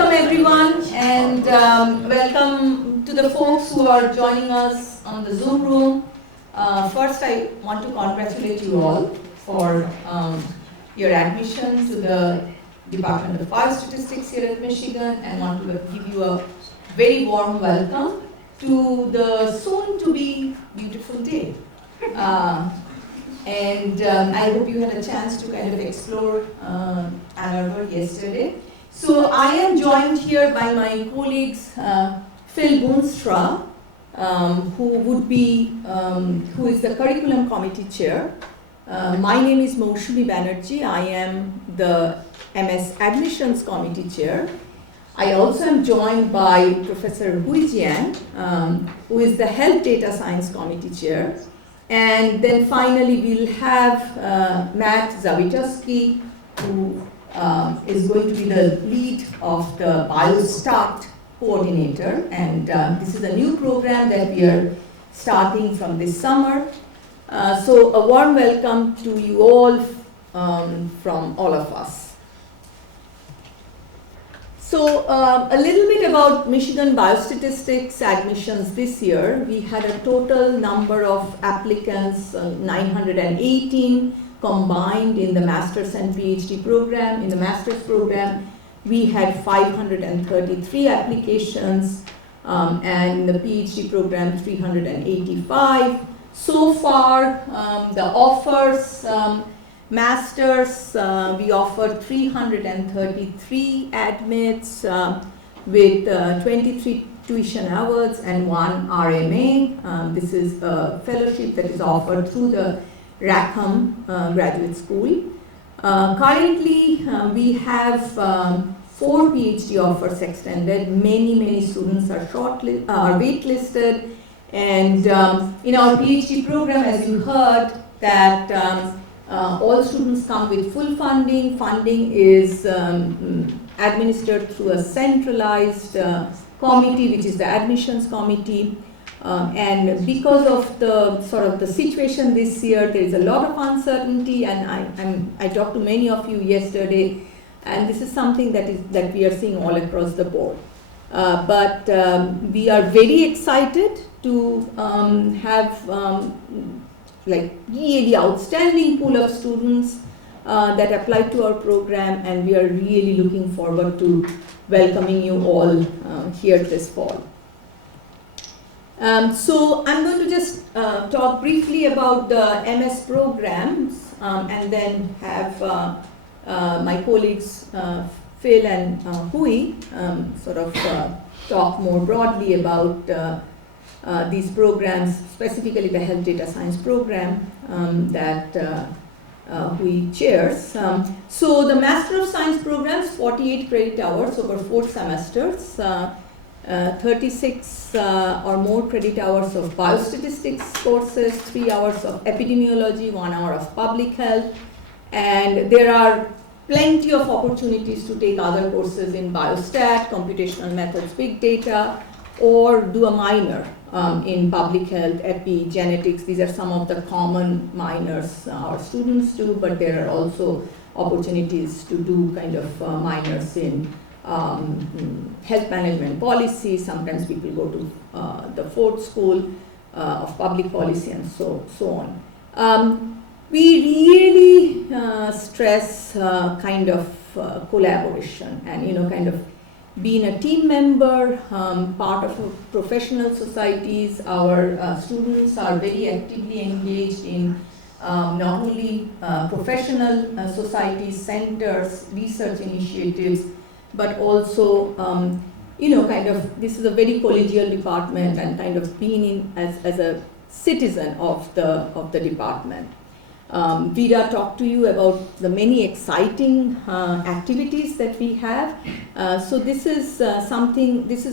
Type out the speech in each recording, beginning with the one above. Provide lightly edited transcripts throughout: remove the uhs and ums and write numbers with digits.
Welcome everyone, and welcome to the folks who are joining us on the Zoom room. First, I want to congratulate you all for your admission to the Department of Biostatistics here at Michigan, and want to give you a very warm welcome to the soon-to-be beautiful day. I hope you had a chance to kind of explore Ann Arbor yesterday. So I am joined here by my colleagues Phil Boonstra, who is the curriculum committee chair. My name is Mousumi Banerjee. I am the MS admissions committee chair. I also am joined by Professor Jiang, who is the health data science committee chair. And then finally we'll have Matt Zawistowski, who is going to be the lead of the Biostat coordinator. And this is a new program that we are starting from this summer. So a warm welcome to you all from all of us. So a little bit about Michigan Biostatistics admissions this year. We had a total number of applicants, 918 combined in the master's and PhD program. In the master's program, we had 533 applications, and in the PhD program, 385. So far, the offers, masters, we offered 333 admits with 23 tuition hours and 1 RMA. This is a fellowship that is offered through the Rackham Graduate School. Currently, we have 4 PhD offers extended. Many students are waitlisted, and in our PhD program, as you heard, that all students come with full funding. Funding is administered through a centralized committee, which is the admissions committee. And because of the sort of the situation this year, there is a lot of uncertainty, and I talked to many of you yesterday, and this is something that we are seeing all across the board. But we are very excited to have like really outstanding pool of students that applied to our program, and we are really looking forward to welcoming you all here this fall. So I'm going to just talk briefly about the MS programs, and then have my colleagues Phil and Hui sort of talk more broadly about these programs, specifically the health data science program that Hui chairs. So the Master of Science programs, 48 credit hours over 4 semesters, 36 or more credit hours of biostatistics courses, 3 hours of epidemiology, 1 hour of public health, and there are plenty of opportunities to take other courses in biostat, computational methods, big data, or do a minor in public health, epigenetics. These are some of the common minors our students do, but there are also opportunities to do kind of minors in health management policy. Sometimes people go to the Ford School of Public Policy, and so on. We really stress kind of collaboration, and kind of being a team member, part of professional societies. Our students are very actively engaged in not only professional societies, centers, research initiatives, but also kind of, this is a very collegial department, and kind of being in as a citizen of the department. Vida talked to you about the many exciting activities that we have. So this is this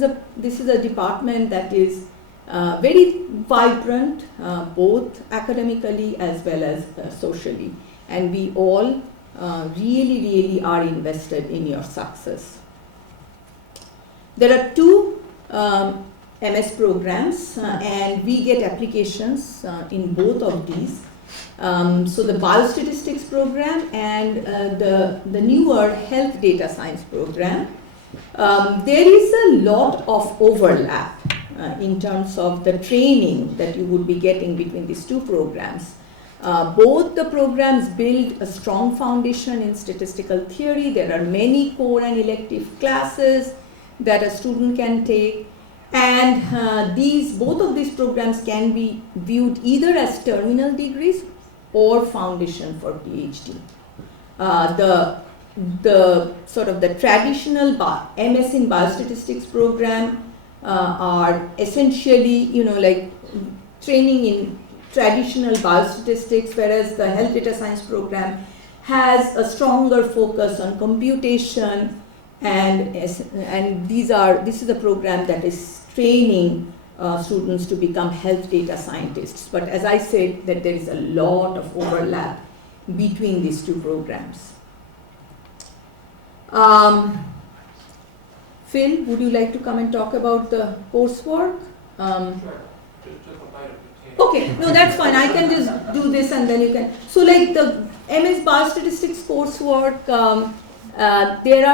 is a department that is very vibrant, both academically as well as socially, and we all really are invested in your success. There are 2 MS programs, and we get applications in both of these. So the biostatistics program and the newer health data science program. There is a lot of overlap in terms of the training that you would be getting between these two programs. Both the programs build a strong foundation in statistical theory. There are many core and elective classes that a student can take, and both of these programs can be viewed either as terminal degrees or foundation for PhD. The sort of the traditional MS in Biostatistics program are essentially, like training in traditional biostatistics, whereas the health data science program has a stronger focus on computation, and this is a program that is training students to become health data scientists. But as I said, that there is a lot of overlap between these two programs. Phil, would you like to come and talk about the coursework? Sure. Just a bite of potato. Okay, no, that's fine. I can just do this and then you can. So like the MS Biostatistics coursework,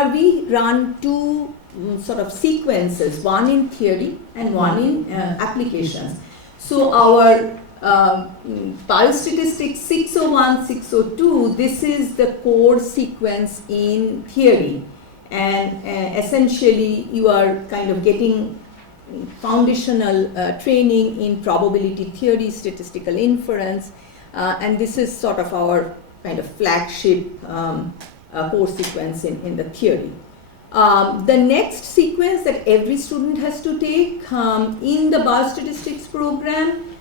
we run two sort of sequences, one in theory and one in applications. So our Biostatistics 601, 602, this is the core sequence in theory. And essentially you are kind of getting foundational training in probability theory, statistical inference, and this is sort of our kind of flagship course sequence in the theory. The next sequence that every student has to take in the biostatistics program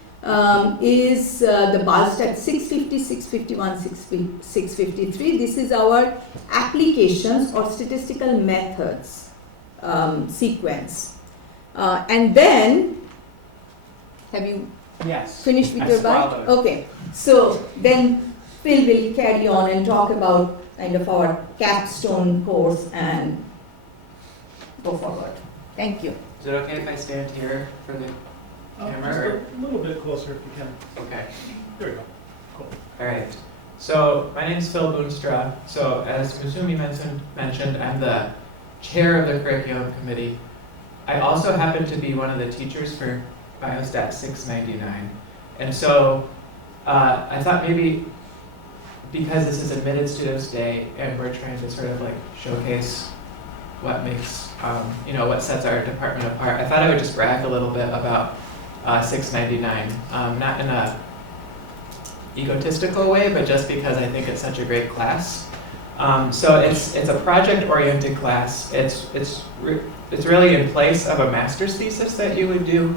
is the Biostat 650, 651, 653. This is our applications or statistical methods sequence. And then, have you finished with your bite? Okay, so then Phil will carry on and talk about kind of our capstone course and go forward. Thank you. Is it okay if I stand here for the camera? Just a little bit closer if you can. Okay. There we go. Cool. All right. So my name is Phil Boonstra. So as Mousumi mentioned, I'm the chair of the curriculum committee. I also happen to be one of the teachers for Biostat 699. And so I thought maybe because this is Admitted Students Day and we're trying to sort of like showcase what makes, what sets our department apart, I thought I would just brag a little bit about 699, not in a egotistical way, but just because I think it's such a great class. So it's a project-oriented class. It's really in place of a master's thesis that you would do.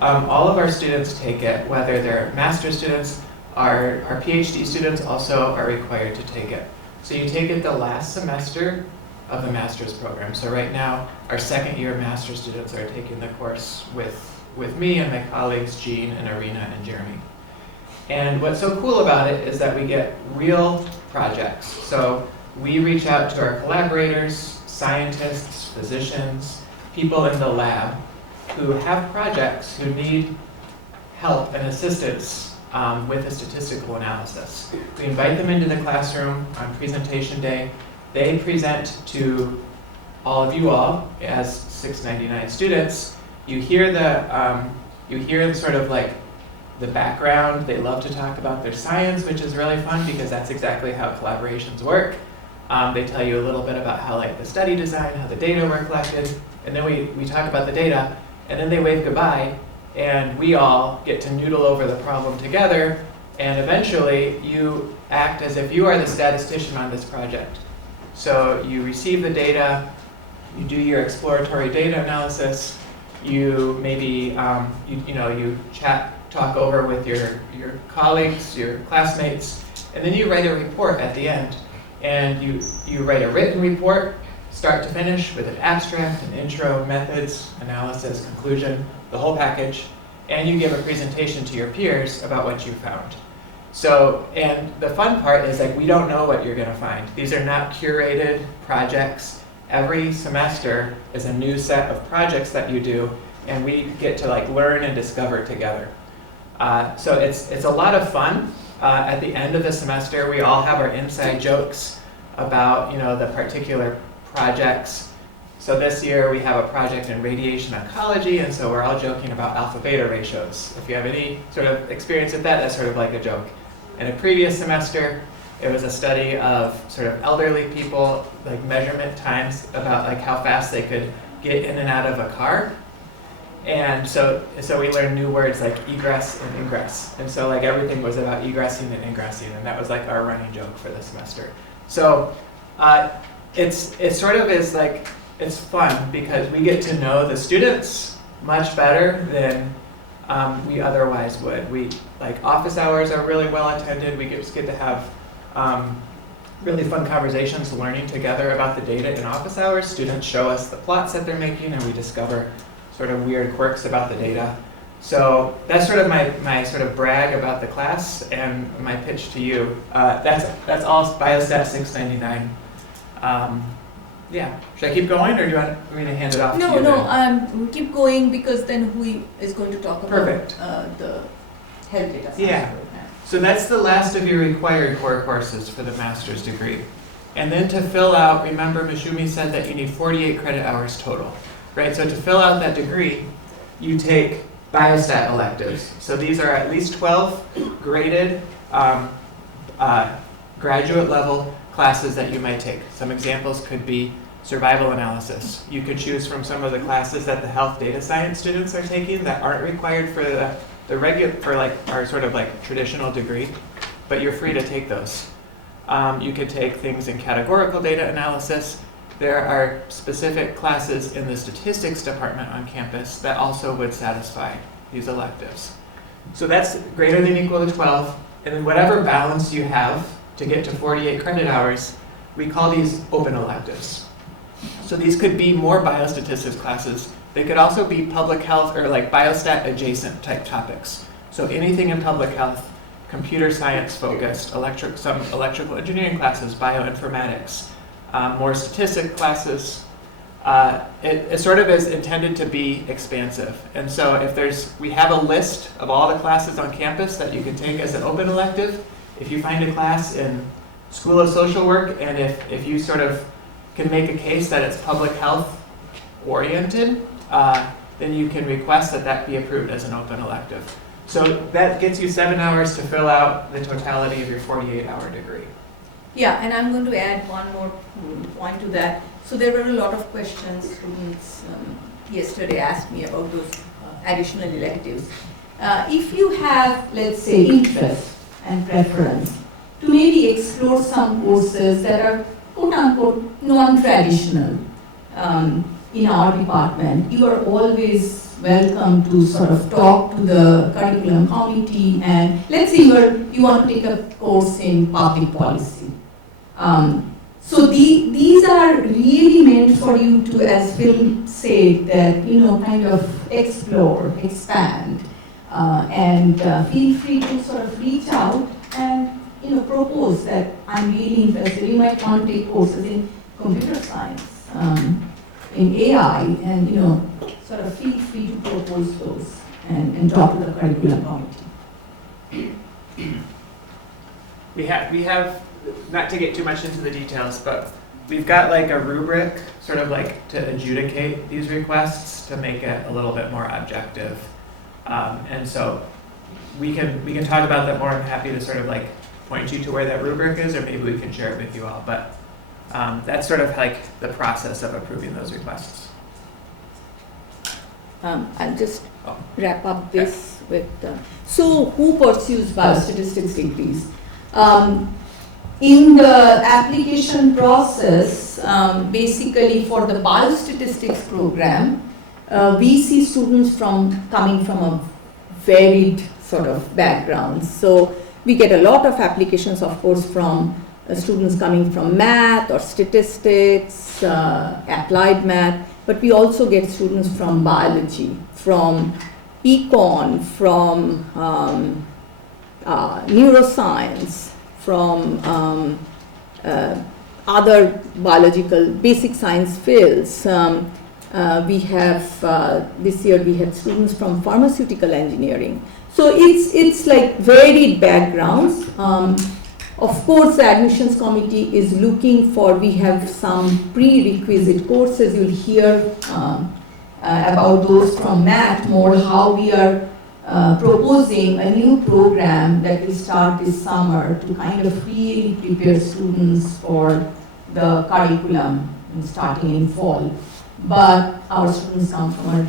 All of our students take it, whether they're master's students, our PhD students also are required to take it. So you take it the last semester of the master's program. So right now, our second year master's students are taking the course with me and my colleagues, Jean and Arena and Jeremy. And what's so cool about it is that we get real projects. So we reach out to our collaborators, scientists, physicians, people in the lab who have projects who need help and assistance with a statistical analysis. We invite them into the classroom on presentation day. They present to all of you all as 699 students. You hear the sort of like the background. They love to talk about their science, which is really fun because that's exactly how collaborations work. They tell you a little bit about how like the study design, how the data were collected, and then we talk about the data, and then they wave goodbye, and we all get to noodle over the problem together, and eventually you act as if you are the statistician on this project. So you receive the data, you do your exploratory data analysis, you maybe you talk over with your colleagues, your classmates, and then you write a report at the end. And you write a written report, start to finish, with an abstract, an intro, methods, analysis, conclusion, the whole package, and you give a presentation to your peers about what you found. So, and the fun part is like we don't know what you're gonna find. These are not curated projects. Every semester is a new set of projects that you do, and we get to like learn and discover together. So it's a lot of fun. At the end of the semester, we all have our inside jokes about the particular projects. So this year we have a project in radiation oncology, and so we're all joking about alpha beta ratios. If you have any sort of experience with that, that's sort of like a joke. In a previous semester, it was a study of sort of elderly people, like measurement times about like how fast they could get in and out of a car. And so we learned new words like egress and ingress. And so like everything was about egressing and ingressing, and that was like our running joke for the semester. So it sort of is like, it's fun because we get to know the students much better than we otherwise would. We, like, office hours are really well attended. We just get to have really fun conversations learning together about the data in office hours. Students show us the plots that they're making, and we discover sort of weird quirks about the data. So that's sort of my sort of brag about the class and my pitch to you. That's all Biostat 699. Yeah, should I keep going, or do you want me to hand it off to you? No, keep going, because then who is going to talk about Perfect. The health data science Yeah. program. So that's the last of your required core courses for the master's degree. And then to fill out, remember Mousumi said that you need 48 credit hours total, right? So to fill out that degree, you take biostat electives. So these are at least 12 graded graduate level classes that you might take. Some examples could be survival analysis. You could choose from some of the classes that the health data science students are taking that aren't required for the regular, for like our sort of like traditional degree, but you're free to take those. You could take things in categorical data analysis. There are specific classes in the statistics department on campus that also would satisfy these electives. So that's greater than or equal to 12, and then whatever balance you have to get to 48 credit hours, we call these open electives. So these could be more biostatistics classes. They could also be public health or like biostat adjacent type topics. So anything in public health, computer science focused, some electrical engineering classes, bioinformatics, more statistic classes. It sort of is intended to be expansive. And so if we have a list of all the classes on campus that you can take as an open elective. If you find a class in School of Social Work, and if you sort of can make a case that it's public health oriented, then you can request that be approved as an open elective. So that gets you 7 hours to fill out the totality of your 48-hour degree. Yeah, and I'm going to add one more point to that. So there were a lot of questions students yesterday asked me about those additional electives. If you have, let's say, interest and preference to maybe explore some courses that are quote-unquote non-traditional in our department, you are always welcome to sort of talk to the curriculum committee, and let's say you want to take a course in public policy. So these are really meant for you to, as Phil said, that kind of explore, expand, and feel free to sort of reach out and propose that I'm really interested. You might want to take courses in computer science, in AI, and sort of feel free to propose those and talk to the curriculum committee. We have, not to get too much into the details, but we've got like a rubric sort of like to adjudicate these requests to make it a little bit more objective. And so we can talk about that more. I'm happy to sort of like point you to where that rubric is, or maybe we can share it with you all. But that's sort of like the process of approving those requests. I'll just wrap up this with, so who pursues biostatistics degrees? In the application process, basically for the biostatistics program, we see students coming from a varied sort of backgrounds. So we get a lot of applications, of course, from students coming from math or statistics, applied math, but we also get students from biology, from econ, from neuroscience, from other biological basic science fields. We have, this year we had students from pharmaceutical engineering. So it's like varied backgrounds. Of course, the admissions committee is looking for, we have some prerequisite courses. You'll hear about those from Matt more, how we are proposing a new program that will start this summer to kind of really prepare students for the curriculum starting in fall. But our students come from a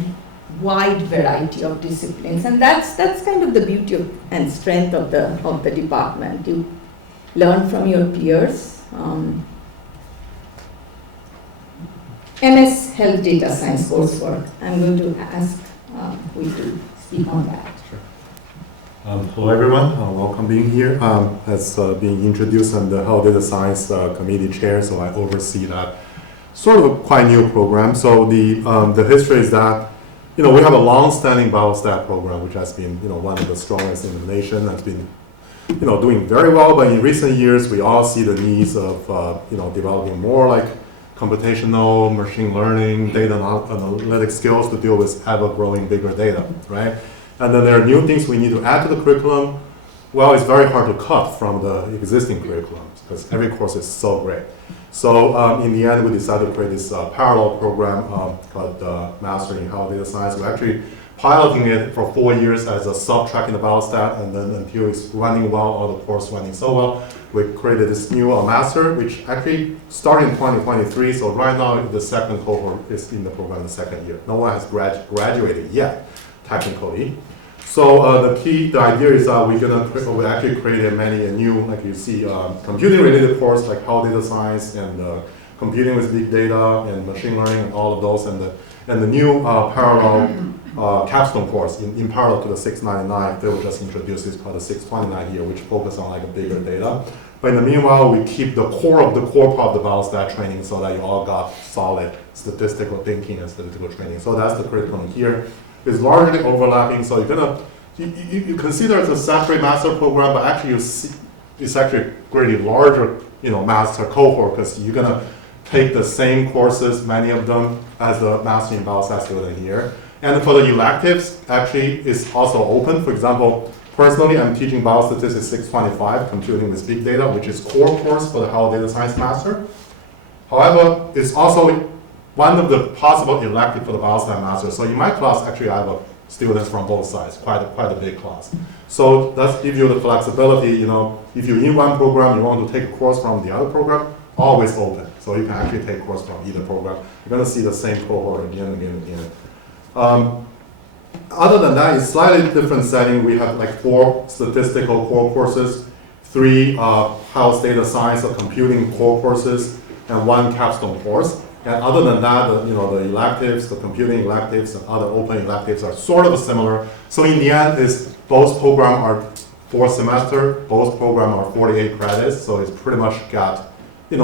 wide variety of disciplines, and that's kind of the beauty and strength of the department. You learn from your peers. MS Health Data Science coursework. I'm going to ask Hui to speak on that. Sure. Hello everyone, welcome being here. As being introduced, I'm the Health Data Science Committee Chair, so I oversee that sort of a quite new program. So the history is that, we have a long-standing biostat program, which has been, one of the strongest in the nation, has been, doing very well. But in recent years, we all see the needs of, developing more like computational, machine learning, data analytic skills to deal with ever-growing bigger data, right? And then there are new things we need to add to the curriculum. Well, it's very hard to cut from the existing curriculum because every course is so great. So in the end, we decided to create this parallel program called Master in Health Data Science. We're actually piloting it for 4 years as a sub-track in the biostat, and then until it's running well, all the course running so well, we created this new master, which actually started in 2023. So right now, the second cohort is in the program the second year. No one has graduated yet, technically. So the idea is we actually created many new, like you see, computing-related course like health data science and computing with big data and machine learning and all of those, and the new parallel capstone course in parallel to the 699. They will just introduce this called the 629 here, which focus on like a bigger data. But in the meanwhile, we keep the core part of the biostat training so that you all got solid statistical thinking and statistical training. So that's the curriculum here. It's largely overlapping, so you consider it a separate master program, but actually it's actually a greatly larger master cohort because you're gonna take the same courses, many of them, as the master in biostat student here. And for the electives, actually, it's also open. For example, personally, I'm teaching Biostatistics 625, Computing with Big Data, which is core course for the Health Data Science Master. However, it's also one of the possible elective for the biostat master. So in my class, actually, I have students from both sides, quite a big class. So that gives you the flexibility. If you're in one program, you want to take a course from the other program, always open. So you can actually take a course from either program. You're going to see the same cohort again and again and again. Other than that, it's slightly different setting. We have like 4 statistical core courses, 3 health data science or computing core courses, and 1 capstone course. And other than that, the electives, the computing electives, and other open electives are sort of similar. So in the end, both programs are 4 semester, both programs are 48 credits. So it's pretty much got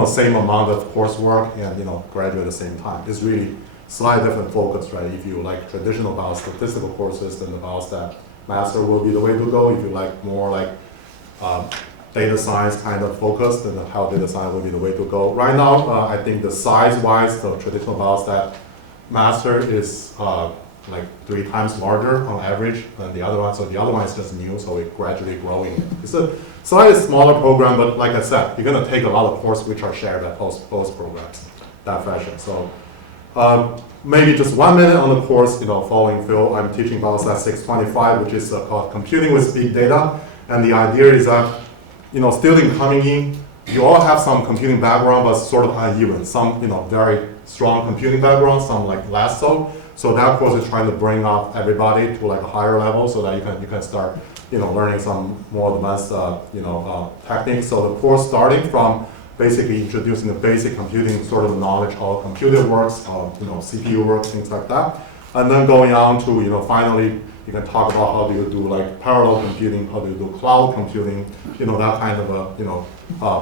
same amount of coursework and graduate at the same time. It's really slightly different focus, right? If you like traditional biostatistical courses, then the biostat master will be the way to go. If you like more like data science kind of focused, then the health data science will be the way to go. Right now, I think the size-wise, the traditional biostat master is like 3 times larger on average than the other one. So the other one is just new, so we're gradually growing. It's a slightly smaller program, but like I said, you're gonna take a lot of courses which are shared at both programs, that fashion. So maybe just 1 minute on the course, following Phil, I'm teaching Biostat 625, which is called Computing with Big Data. And the idea is that, students coming in, you all have some computing background, but sort of uneven. Some, very strong computing background, some like less so. So that course is trying to bring up everybody to like a higher level so that you can start, learning some more advanced, techniques. So the course starting from basically introducing the basic computing sort of knowledge, how computer works, how CPU works, things like that, and then going on to finally you can talk about how do you do like parallel computing, how do you do cloud computing, that kind of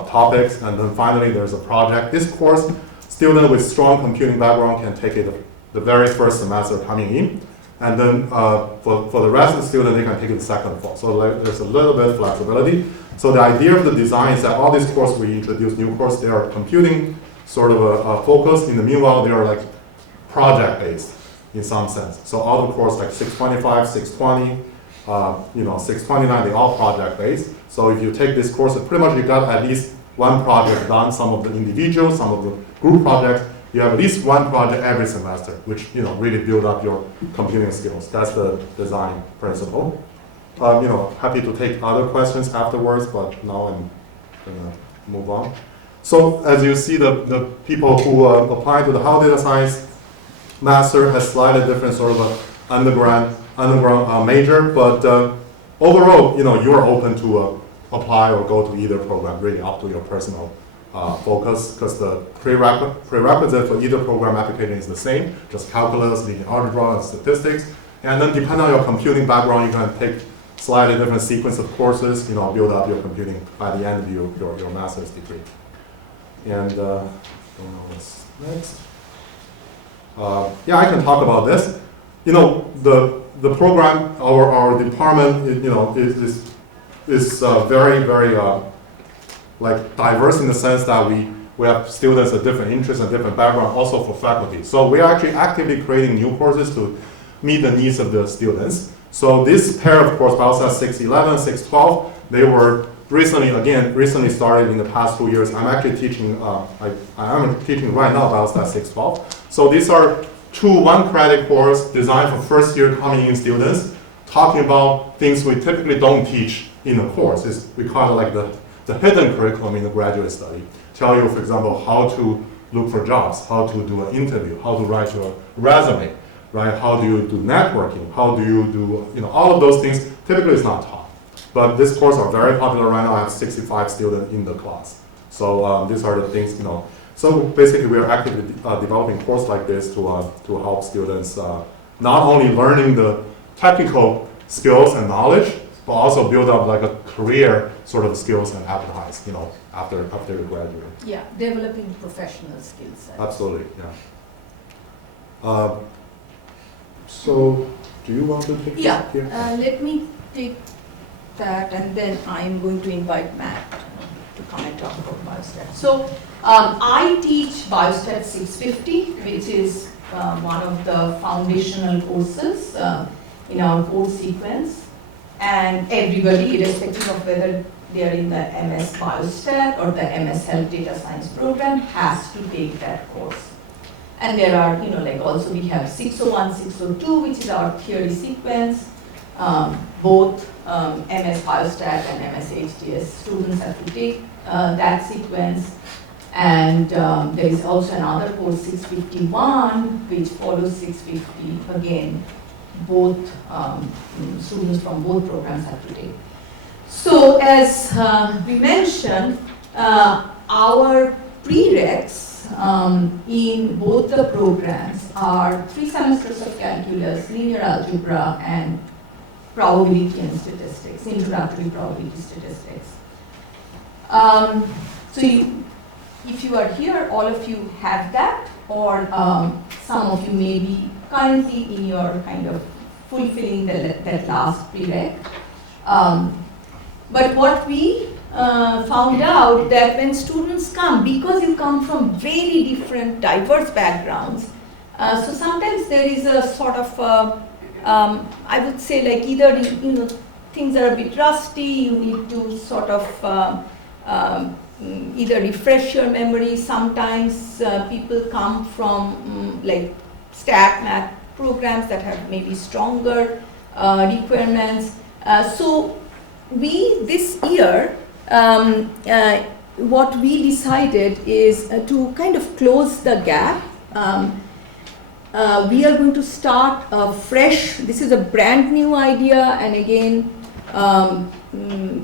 topics, and then finally there's a project. This course, student with strong computing background can take it the very first semester coming in, and then for the rest of the students they can take it the second fall. So there's a little bit of flexibility. So the idea of the design is that all these courses we introduce new courses, they are computing sort of a focus. In the meanwhile, they are like project-based in some sense. So all the courses like 625, 620, 629, they're all project-based. So if you take this course, pretty much you got at least one project done, some of the individual, some of the group projects. You have at least one project every semester, which really build up your computing skills. That's the design principle. Happy to take other questions afterwards, but now I'm gonna move on. So as you see, the people who apply to the How Data Science Master has slightly different sort of a underground major, but overall, you're open to apply or go to either program, really up to your personal focus, because the prerequisite for either program application is the same, just calculus, linear algebra, and statistics. And then depending on your computing background, you can take slightly different sequence of courses, build up your computing by the end of your master's degree. And don't know what's next. I can talk about this. The program, our department, is very, very diverse in the sense that we have students of different interests and different background, also for faculty. So we are actually actively creating new courses to meet the needs of the students. So this pair of course, Biostat 611, 612, they were recently started in the past 2 years. I'm actually teaching, I am teaching right now Biostat 612. So these are 2 1-credit course designed for first year coming in students, talking about things we typically don't teach in the course. We call it like the hidden curriculum in the graduate study. Tell you, for example, how to look for jobs, how to do an interview, how to write your resume, right? How do you do networking? How do you do, all of those things typically is not taught. But this course are very popular right now. I have 65 students in the class. So these are the things, So basically we are actively developing course like this to help students not only learning the technical skills and knowledge, but also build up like a career sort of skills and appetites, after you graduate. Yeah, developing professional skill sets. Absolutely, yeah. So, do you want to take this here? Let me take that, and then I'm going to invite Matt to come and talk about Biostat. So, I teach Biostat 650, which is one of the foundational courses in our course sequence. And everybody, irrespective of whether they are in the MS Biostat or the MS Health Data Science program, has to take that course. And there are, also we have 601, 602, which is our theory sequence. Both MS Biostat and MS HDS students have to take that sequence. And there is also another course, 651, which follows 650. Again, both students from both programs have to take. So as we mentioned, our prereqs in both the programs are 3 semesters of calculus, linear algebra, and probability and statistics, introductory probability statistics. So if you are here, all of you have that, or some of you may be currently in your kind of fulfilling that last prereq. But what we found out that when students come, because you come from very different, diverse backgrounds, so sometimes there is a sort of, I would say like either, things are a bit rusty, you need to sort of either refresh your memory. Sometimes people come from like stat math programs that have maybe stronger requirements. So this year, what we decided is to kind of close the gap. We are going to start fresh. This is a brand new idea, and again,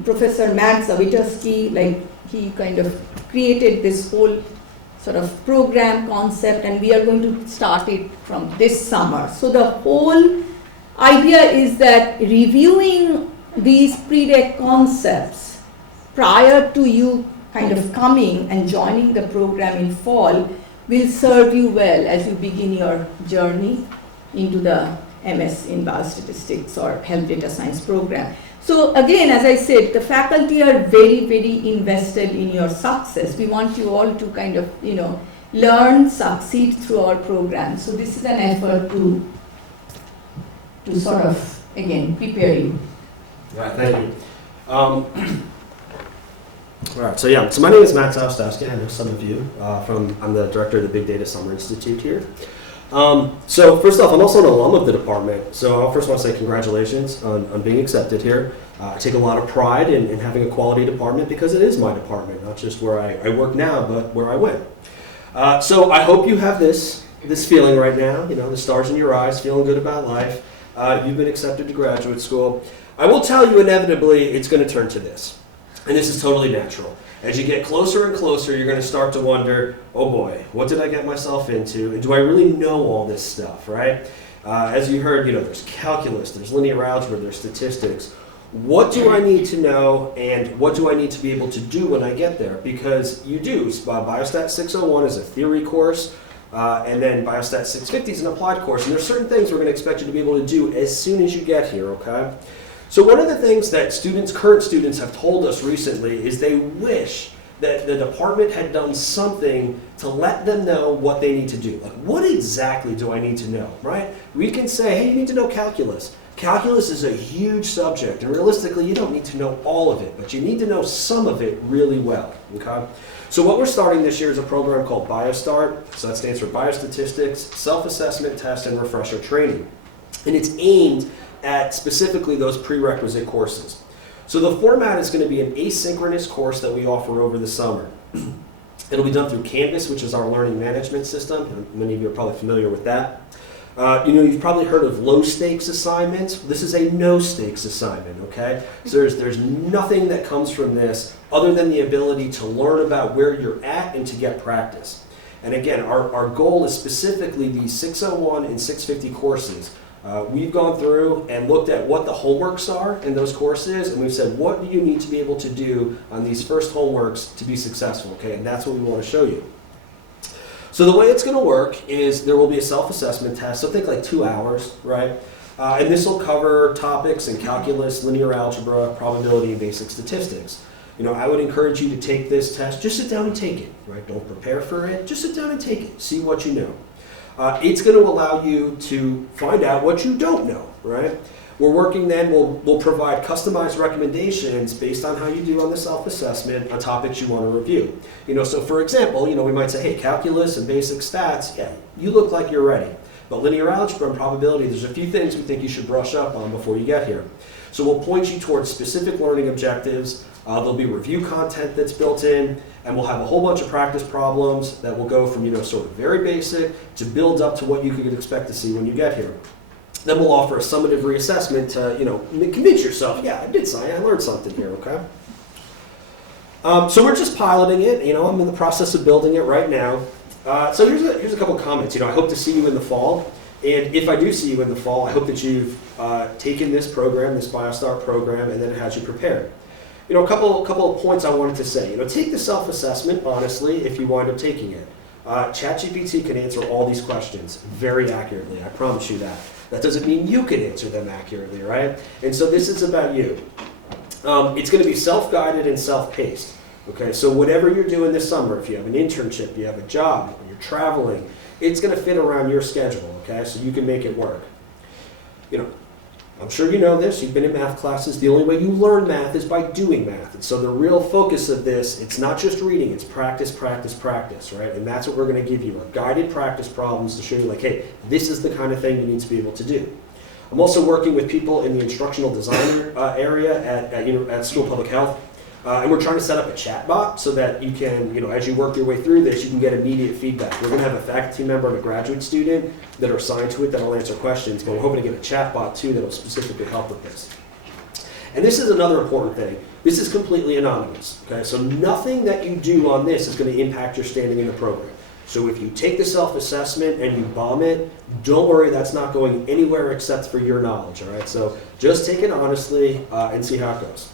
Professor Matt Zawistowski, he kind of created this whole sort of program concept, and we are going to start it from this summer. So the whole idea is that reviewing these prereq concepts prior to you kind of coming and joining the program in fall will serve you well as you begin your journey into the MS in Biostatistics or Health Data Science program. So again, as I said, the faculty are very, very invested in your success. We want you all to kind of, learn, succeed through our program. So this is an effort to sort of, again, prepare you. Yeah, thank you. All right, so yeah, so my name is Matt Zawistowski. I know some of you I'm the director of the Big Data Summer Institute here. So first off, I'm also an alum of the department, so I first want to say congratulations on being accepted here. I take a lot of pride in having a quality department because it is my department, not just where I work now, but where I went. So I hope you have this feeling right now, you know, the stars in your eyes, feeling good about life. You've been accepted to graduate school. I will tell you inevitably it's going to turn to this. And this is totally natural. As you get closer and closer, you're going to start to wonder, oh boy, what did I get myself into? And do I really know all this stuff, right? As you heard, you know, there's calculus, there's linear algebra, there's statistics. What do I need to know and what do I need to be able to do when I get there? Because you do. Biostat 601 is a theory course, and then Biostat 650 is an applied course. And there's certain things we're going to expect you to be able to do as soon as you get here, okay? So one of the things that current students have told us recently is they wish that the department had done something to let them know what they need to do. Like, what exactly do I need to know, right? We can say, hey, you need to know calculus. Calculus is a huge subject, and realistically, you don't need to know all of it, but you need to know some of it really well, okay? So what we're starting this year is a program called BioStart. So that stands for Biostatistics, Self-Assessment Test, and Refresher Training. And it's aimed at specifically those prerequisite courses. So the format is going to be an asynchronous course that we offer over the summer. It'll be done through Canvas, which is our learning management system. Many of you are probably familiar with that. You've probably heard of low stakes assignments. This is a no stakes assignment, okay? So there's nothing that comes from this other than the ability to learn about where you're at and to get practice. And again, our goal is specifically these 601 and 650 courses. We've gone through and looked at what the homeworks are in those courses, and we've said, what do you need to be able to do on these first homeworks to be successful, okay? And that's what we want to show you. So the way it's going to work is there will be a self-assessment test, so think like 2 hours, right? And this will cover topics in calculus, linear algebra, probability, and basic statistics. You know, I would encourage you to take this test. Just sit down and take it, right? Don't prepare for it. Just sit down and take it. See what you know. It's going to allow you to find out what you don't know, right? We're working then, we'll provide customized recommendations based on how you do on the self-assessment on topics you want to review. You know, so for example, you know, we might say, hey, calculus and basic stats, yeah, you look like you're ready. But linear algebra and probability, there's a few things we think you should brush up on before you get here. So we'll point you towards specific learning objectives. There'll be review content that's built in, and we'll have a whole bunch of practice problems that will go from, you know, sort of very basic to build up to what you could expect to see when you get here. Then we'll offer a summative reassessment to, you know, convince yourself, yeah, I did something, I learned something here, okay? So we're just piloting it. You know, I'm in the process of building it right now. So here's a couple comments. You know, I hope to see you in the fall. And if I do see you in the fall, I hope that you've taken this program, this BioStart program, and then it has you prepared. You know, a couple of points I wanted to say. You know, take the self-assessment honestly if you wind up taking it. ChatGPT can answer all these questions very accurately. I promise you that. That doesn't mean you can answer them accurately, right? And so this is about you. It's going to be self-guided and self-paced. Okay, so whatever you're doing this summer, if you have an internship, you have a job, you're traveling, it's going to fit around your schedule. Okay, so you can make it work. You know, I'm sure you know this, you've been in math classes, the only way you learn math is by doing math. And so the real focus of this, it's not just reading, it's practice, practice, practice, right? And that's what we're going to give you, are guided practice problems to show you like, hey, this is the kind of thing you need to be able to do. I'm also working with people in the instructional design area at School of Public Health. And we're trying to set up a chat bot so that you can, you know, as you work your way through this, you can get immediate feedback. We're going to have a faculty member and a graduate student that are assigned to it that will answer questions, but we're hoping to get a chat bot too that will specifically help with this. And this is another important thing. This is completely anonymous, okay? So nothing that you do on this is going to impact your standing in the program. So if you take the self-assessment and you bomb it, don't worry, that's not going anywhere except for your knowledge, all right? So just take it honestly and see how it goes.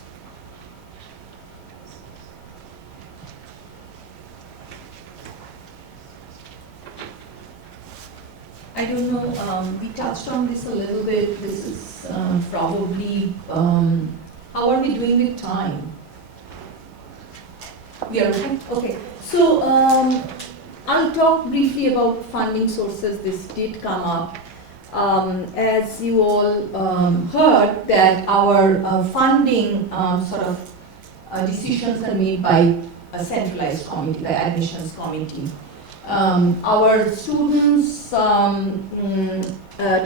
I don't know, we touched on this a little bit. This is probably, how are we doing with time? We are okay. So I'll talk briefly about funding sources. This did come up. As you all heard, that our funding sort of decisions are made by a centralized committee, the admissions committee. Our students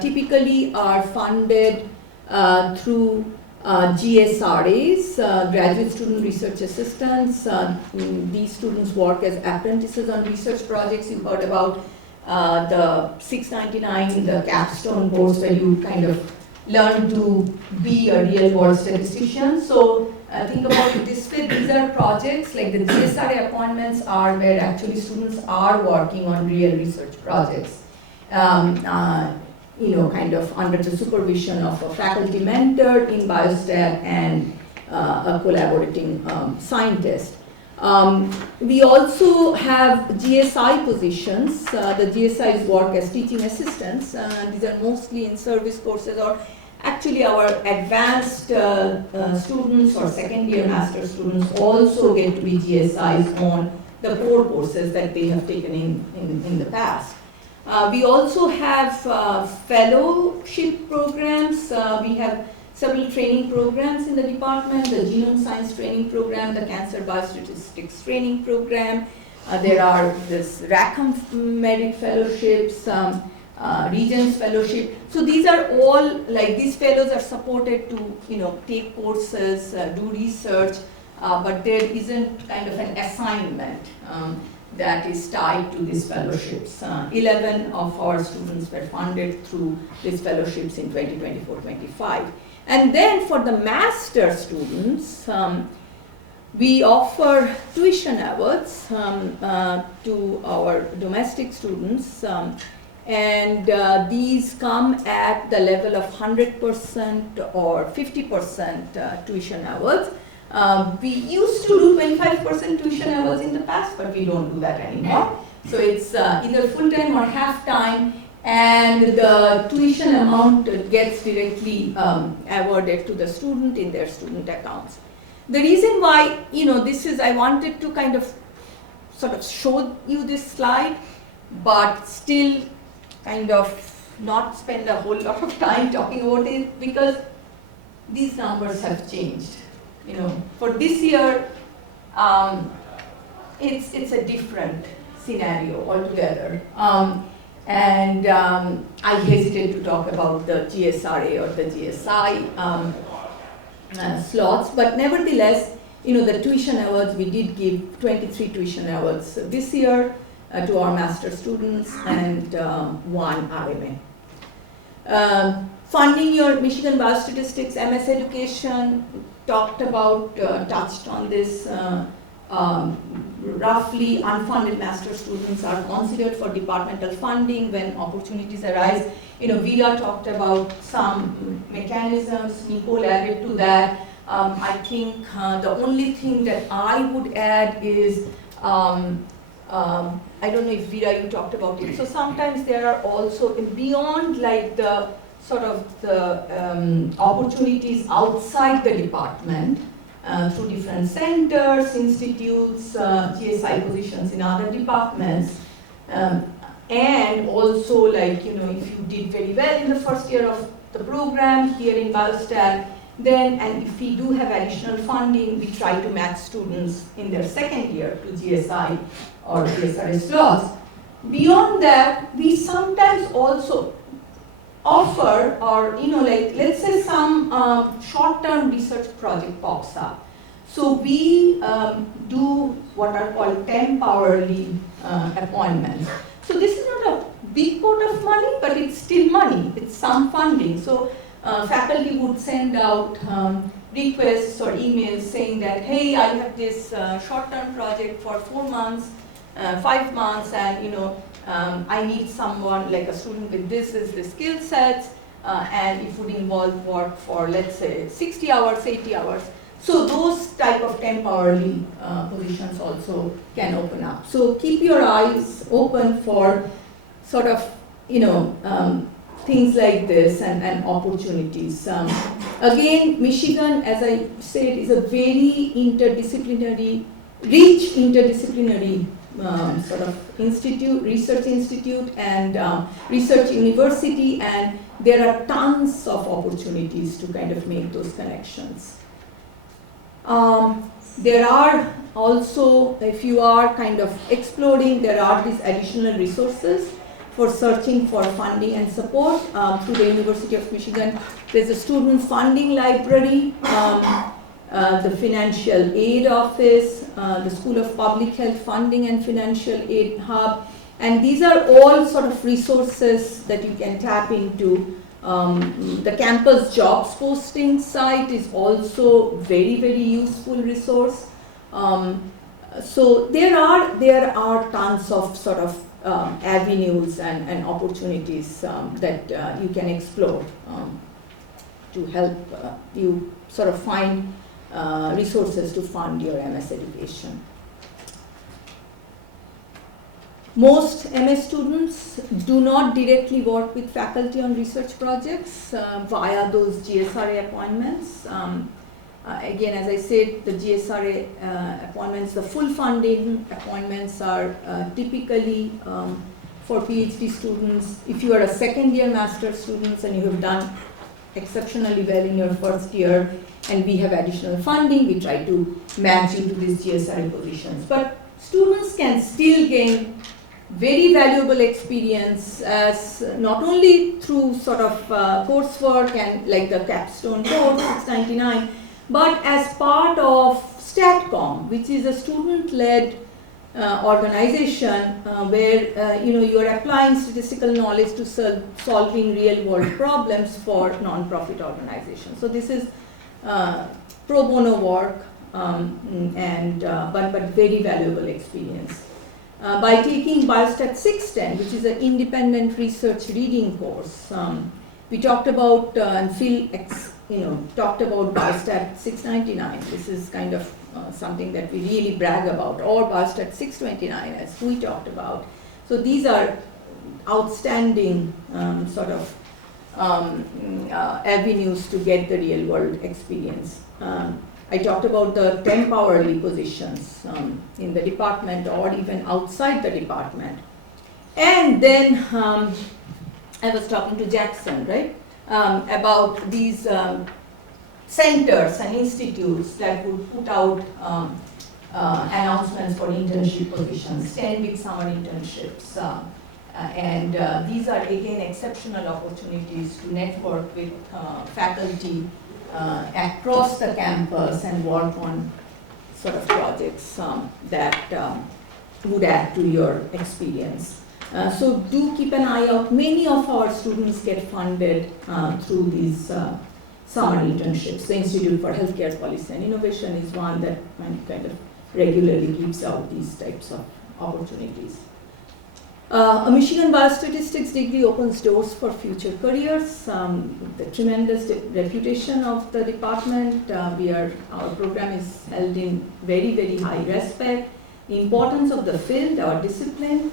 typically are funded through GSRAs, Graduate Student Research Assistants. These students work as apprentices on research projects. You heard about the 699, the capstone course where you kind of learn to be a real world statistician. So think about it this way, these are projects like the GSRA appointments are where actually students are working on real research projects. Kind of under the supervision of a faculty mentor in biostat and a collaborating scientist. We also have GSI positions. The GSIs work as teaching assistants. These are mostly in service courses, or actually our advanced students or second year master students also get to be GSIs on the core courses that they have taken in the past. We also have fellowship programs. We have several training programs in the department, the Genome Science Training Program, the Cancer Biostatistics Training Program. There are this Rackham Merit Fellowships, Regents Fellowship. So these are all, like these fellows are supported to, take courses, do research, but there isn't kind of an assignment that is tied to these fellowships. 11 of our students were funded through these fellowships in 2024-25. And then for the master students, we offer tuition awards to our domestic students, and these come at the level of 100% or 50% tuition awards. We used to do 25% tuition hours in the past, but we don't do that anymore. So it's either full-time or half-time, and the tuition amount gets directly awarded to the student in their student accounts. The reason why, this is, I wanted to kind of sort of show you this slide, but still kind of not spend a whole lot of time talking about it, because these numbers have changed. For this year, it's a different scenario altogether. And I hesitate to talk about the GSRA or the GSI slots, but nevertheless, the tuition awards, we did give 23 tuition awards this year to our master students and 1 RMA. Funding your Michigan Biostatistics MS Education, talked about, touched on this. Roughly unfunded master students are considered for departmental funding when opportunities arise. Vida talked about some mechanisms, Nicole added to that. I think the only thing that I would add is, I don't know if Vida, you talked about it. So sometimes there are also, beyond like the sort of the opportunities outside the department, through different centers, institutes, GSI positions in other departments, and also like, if you did very well in the first year of the program here in Biostat, then, and if we do have additional funding, we try to match students in their second year to GSI or GSRA slots. Beyond that, we sometimes also offer, or like let's say some short-term research project pops up. So we do what are called temporary appointments. So this is not a big pot of money, but it's still money. It's some funding. So faculty would send out requests or emails saying that, hey, I have this short-term project for 4 months, 5 months, and I need someone like a student with this is the skill sets, and it would involve work for, let's say, 60 hours, 80 hours. So those type of temporary positions also can open up. So keep your eyes open for sort of, things like this and opportunities. Again, Michigan, as I said, is a very interdisciplinary, rich interdisciplinary sort of institute, research institute and research university, and there are tons of opportunities to kind of make those connections. There are also, if you are kind of exploring, there are these additional resources for searching for funding and support through the University of Michigan. There's a student funding library, the Financial Aid Office, the School of Public Health Funding and Financial Aid Hub, and these are all sort of resources that you can tap into. The campus jobs posting site is also very, very useful resource. So there are tons of sort of avenues and opportunities that you can explore to help you sort of find resources to fund your MS education. Most MS students do not directly work with faculty on research projects via those GSRA appointments. Again, as I said, the GSRA appointments, the full funding appointments are typically for PhD students. If you are a second year master's students and you have done exceptionally well in your first year and we have additional funding, we try to match into these GSRA positions. But students can still gain very valuable experience as not only through sort of coursework and like the capstone course 699, but as part of StatCom, which is a student-led organization where you are applying statistical knowledge to solving real-world problems for non-profit organizations. So this is pro bono work but very valuable experience. By taking Biostat 610, which is an independent research reading course, we talked about and Phil talked about Biostat 699. This is kind of something that we really brag about, or Biostat 629 as we talked about. So these are outstanding sort of avenues to get the real world experience. I talked about the temp hourly positions in the department or even outside the department. And then I was talking to Jackson, right, about these centers and institutes that would put out announcements for internship positions, 10-week summer internships. And these are again exceptional opportunities to network with faculty across the campus and work on sort of projects that would add to your experience. So do keep an eye out. Many of our students get funded through these summer internships. The Institute for Healthcare Policy and Innovation is one that kind of regularly gives out these types of opportunities. A Michigan Biostatistics degree opens doors for future careers. The tremendous reputation of the department. Our program is held in very, very high respect. The importance of the field, our discipline,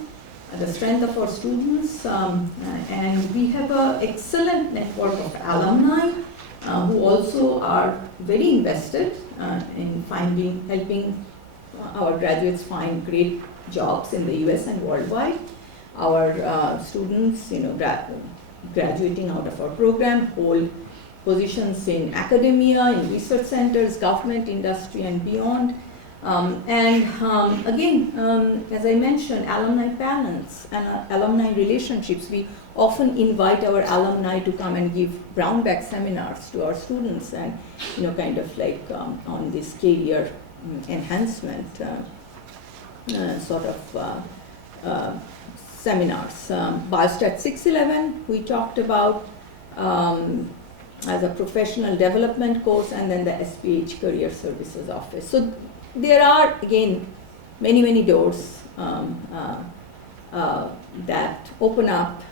the strength of our students, and we have an excellent network of alumni who also are very invested in helping our graduates find great jobs in the US and worldwide. Our students, graduating out of our program hold positions in academia, in research centers, government, industry, and beyond. Again, as I mentioned, alumni panels and alumni relationships. We often invite our alumni to come and give brown bag seminars to our students and, kind of like on this career enhancement sort of seminars. Biostat 611, we talked about as a professional development course, and then the SPH Career Services Office. So there are, again, many, many doors that open up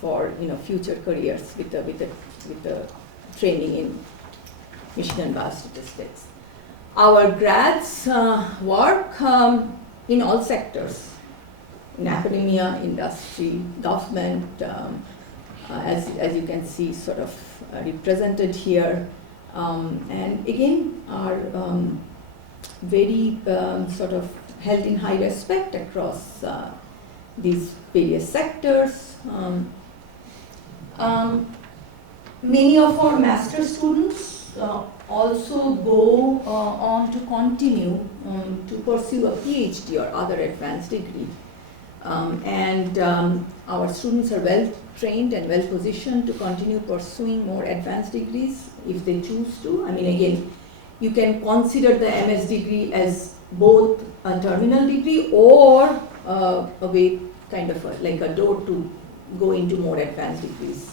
for future careers with the training in Michigan Biostatistics. Our grads work in all sectors, in academia, industry, government, as you can see sort of represented here, and again are very sort of held in high respect across these various sectors. Many of our master students also go on to continue to pursue a PhD or other advanced degree. Our students are well trained and well positioned to continue pursuing more advanced degrees if they choose to. I mean, again, you can consider the MS degree as both a terminal degree or a way, kind of like a door to go into more advanced degrees.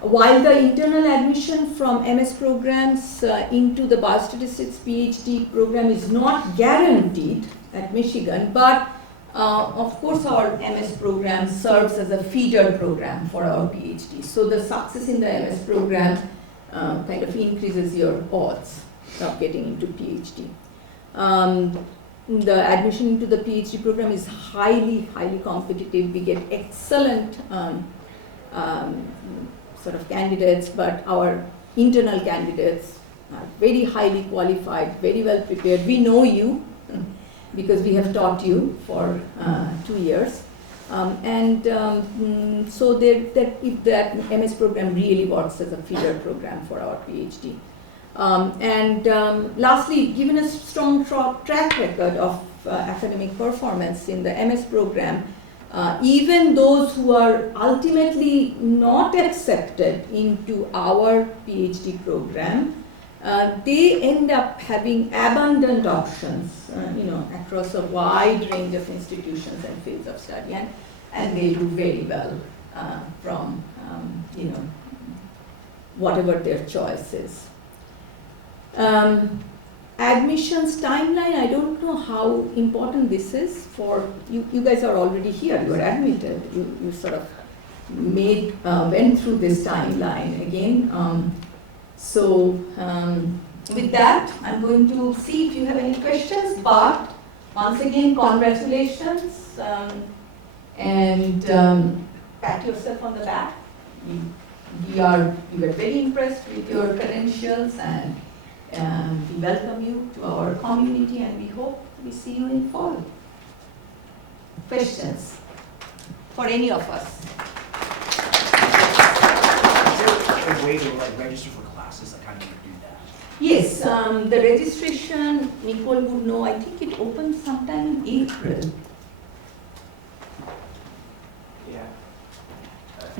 While the internal admission from MS programs into the biostatistics PhD program is not guaranteed at Michigan, but of course our MS program serves as a feeder program for our PhD. So the success in the MS program kind of increases your odds of getting into PhD. The admission into the PhD program is highly competitive. We get excellent sort of candidates, but our internal candidates are very highly qualified, very well prepared. We know you because we have taught you for 2 years. So if that MS program really works as a feeder program for our PhD. Lastly, given a strong track record of academic performance in the MS program, even those who are ultimately not accepted into our PhD program, they end up having abundant options, across a wide range of institutions and fields of study, and they do very well from, whatever their choice is. Admissions timeline, I don't know how important this is for you. You guys are already here, you are admitted, you sort of went through this timeline again. With that, I'm going to see if you have any questions, but once again, congratulations, and pat yourself on the back. We were very impressed with your credentials, and we welcome you to our community, and we hope we see you in fall. Questions for any of us? Is there a way to register for classes that kind of do that? Yes, the registration, Nicole would know, I think it opens sometime in April. Yeah.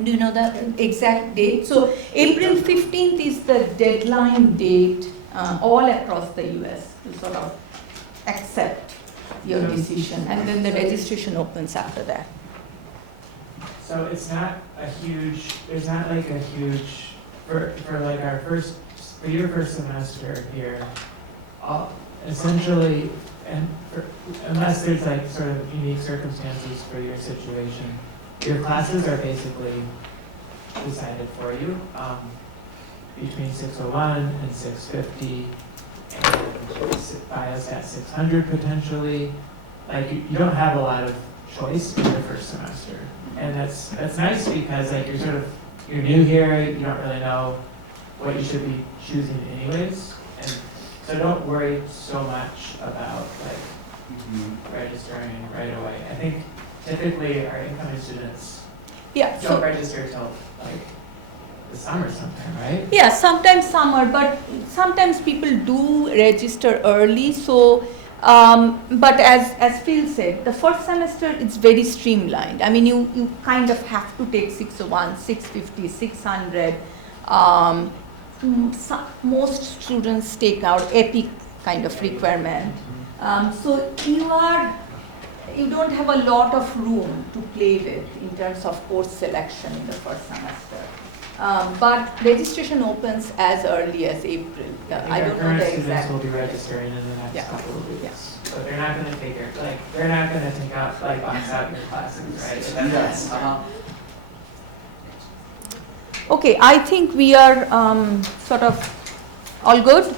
Do you know the exact date? So April 15th is the deadline date all across the US to sort of accept your decision, and then the registration opens after that. So it's not a huge, there's not like a huge, for like our first, for your first semester here, essentially, and unless there's like sort of unique circumstances for your situation, your classes are basically decided for you between 601 and 650 and Biostat 600 potentially. Like you don't have a lot of choice in your first semester. And that's nice because like you're new here, you don't really know what you should be choosing anyways. And so don't worry so much about registering right away. I think typically our incoming students don't register till like the summer sometime, right? Yeah, sometimes summer, but sometimes people do register early. So, but as Phil said, the first semester it's very streamlined. I mean, you kind of have to take 601, 650, 600. Most students take our EPIC kind of requirement. So you don't have a lot of room to play with in terms of course selection in the first semester. But registration opens as early as April. I don't know the exact. Students will be registering in the next couple of weeks. Yeah. So they're not going to figure, they're not going to take out, box out your classes, right? Yes. Okay, I think we are sort of all good.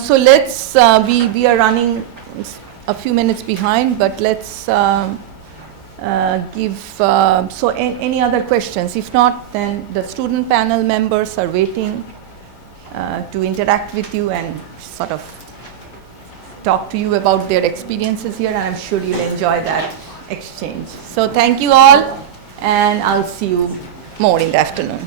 So let's, we are running a few minutes behind, but let's give, so any other questions? If not, then the student panel members are waiting to interact with you and sort of talk to you about their experiences here, and I'm sure you'll enjoy that exchange. So thank you all, and I'll see you more in the afternoon.